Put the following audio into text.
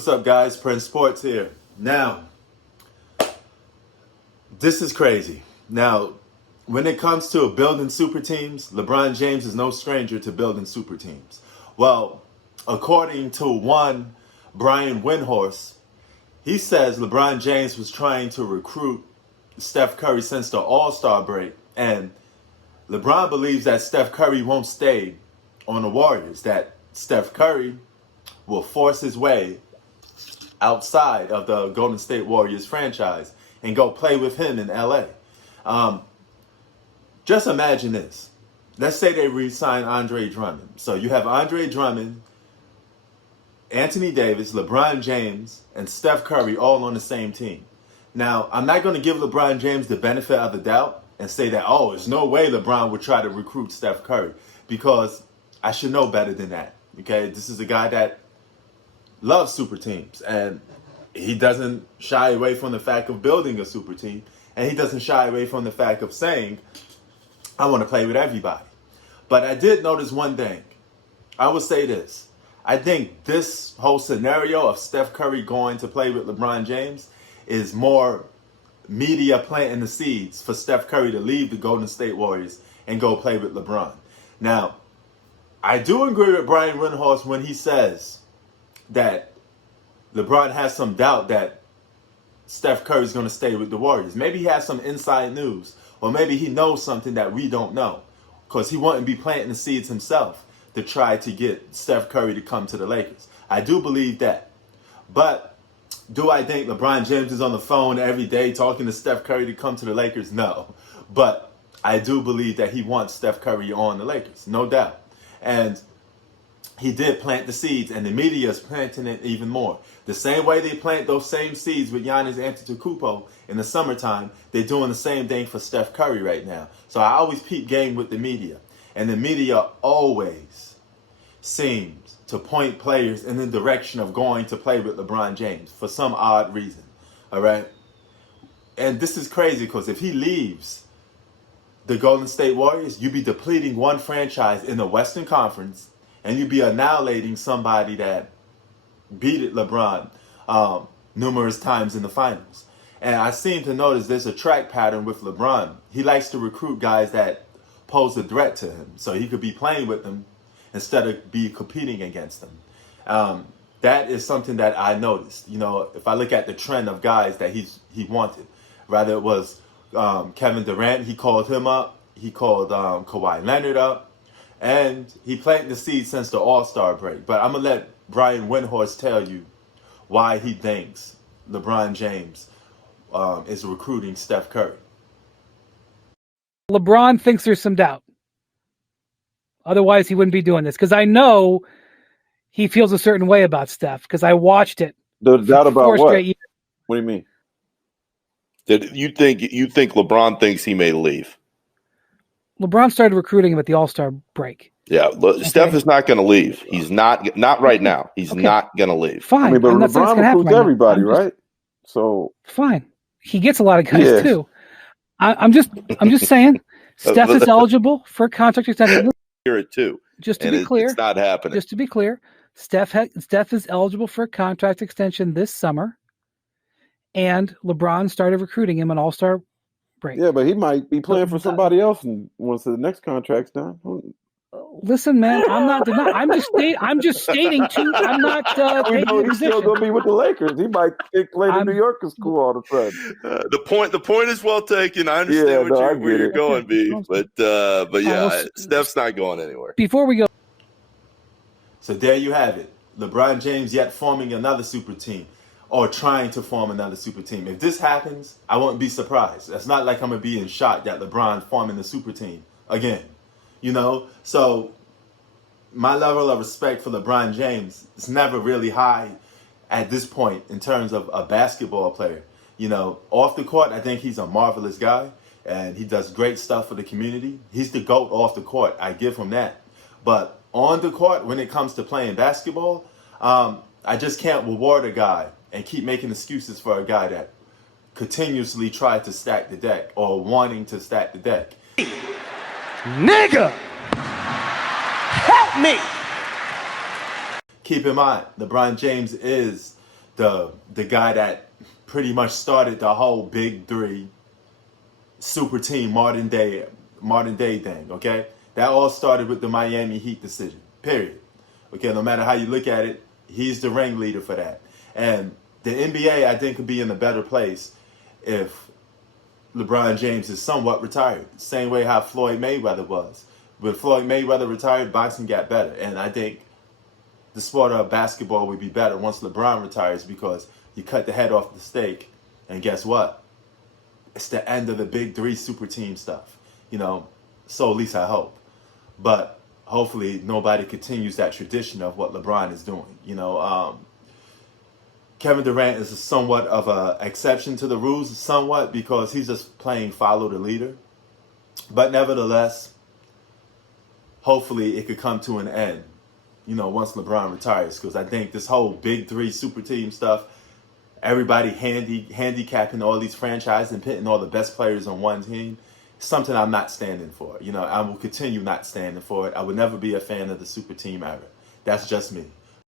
What's up, guys? Prince Sports here. Now, this is crazy. Now, when it comes to building super teams, LeBron James is no stranger to building super teams. Well, according to one Brian Windhorst, he says LeBron James was trying to recruit Steph Curry since the All-Star break. And LeBron believes that Steph Curry won't stay on the Warriors, that Steph Curry will force his way outside of the Golden State Warriors franchise and go play with him in LA. Just imagine this. Let's say they re-sign Andre Drummond. So you have Andre Drummond, Anthony Davis, LeBron James, and Steph Curry all on the same team. Now, I'm not going to give LeBron James the benefit of the doubt and say that, oh, there's no way LeBron would try to recruit Steph Curry, because I should know better than that. Okay, this is a guy that loves super teams, and he doesn't shy away from the fact of building a super team, and he doesn't shy away from the fact of saying, I want to play with everybody. But I did notice one thing. I would say this. I think this whole scenario of Steph Curry going to play with LeBron James is more media planting the seeds for Steph Curry to leave the Golden State Warriors and go play with LeBron. Now, I do agree with Brian Windhorst when he says that LeBron has some doubt that Steph Curry is going to stay with the Warriors. Maybe he has some inside news, or maybe he knows something that we don't know, because he wouldn't be planting the seeds himself to try to get Steph Curry to come to the Lakers. I do believe that. But do I think LeBron James is on the phone every day talking to Steph Curry to come to the Lakers? No. But I do believe that he wants Steph Curry on the Lakers, no doubt. And he did plant the seeds, and the media is planting it even more. The same way they plant those same seeds with Giannis Antetokounmpo in the summertime, they're doing the same thing for Steph Curry right now. So I always peep game with the media. And the media always seems to point players in the direction of going to play with LeBron James for some odd reason. All right? And this is crazy, because if he leaves the Golden State Warriors, you'd be depleting one franchise in the Western Conference, and you'd be annihilating somebody that beat LeBron numerous times in the finals. And I seem to notice there's a track pattern with LeBron. He likes to recruit guys that pose a threat to him, so he could be playing with them instead of be competing against them. That is something that I noticed. You know, if I look at the trend of guys that he wanted, rather it was Kevin Durant, he called him up. He called Kawhi Leonard up. And he planted the seed since the All-Star break. But I'm going to let Brian Windhorst tell you why he thinks LeBron James is recruiting Steph Curry. LeBron thinks there's some doubt. Otherwise, he wouldn't be doing this. Because I know he feels a certain way about Steph, because I watched it. The doubt about what? Straight years. What do you mean? That you think LeBron thinks he may leave? LeBron started recruiting him at the All-Star break. Yeah, Steph is not going to leave. He's not right now. He's not going to leave. Fine. I mean, but LeBron recruits everybody, right? So fine. He gets a lot of guys too. I'm just saying, Steph is eligible for a contract extension. Hear it too. Just to be clear, it's not happening. Just to be clear, Steph is eligible for a contract extension this summer, and LeBron started recruiting him on All-Star break. Yeah, but he might be playing for somebody else once the next contract's done. Listen, man, I'm just stating too. I'm not. We know he's still gonna be with the Lakers. He might play in New York is cool all of a sudden. The point is well taken. I understand where you're going, B. But yeah, Steph's not going anywhere. Before we go, so there you have it. LeBron James yet forming another super team, or trying to form another super team. If this happens, I won't be surprised. It's not like I'm gonna be in shock that LeBron forming a super team again. You know, so my level of respect for LeBron James is never really high at this point in terms of a basketball player. You know, off the court, I think he's a marvelous guy, and he does great stuff for the community. He's the GOAT off the court. I give him that. But on the court, when it comes to playing basketball, I just can't reward a guy and keep making excuses for a guy that continuously tried to stack the deck or wanting to stack the deck. Nigga, help me. Keep in mind, LeBron James is the guy that pretty much started the whole big three super team modern day thing, okay? That all started with the Miami Heat decision, period. Okay, no matter how you look at it, he's the ringleader for that. And the NBA, I think, could be in a better place if LeBron James is somewhat retired. Same way how Floyd Mayweather was. When Floyd Mayweather retired, boxing got better. And I think the sport of basketball would be better once LeBron retires, because you cut the head off the steak, and guess what? It's the end of the big three super team stuff. You know, so at least I hope. But hopefully nobody continues that tradition of what LeBron is doing. You know, Kevin Durant is somewhat of an exception to the rules, somewhat, because he's just playing follow the leader. But nevertheless, hopefully it could come to an end, you know, once LeBron retires, because I think this whole big three super team stuff, everybody handicapping all these franchises and pitting all the best players on one team, something I'm not standing for. You know, I will continue not standing for it. I would never be a fan of the super team era. That's just me.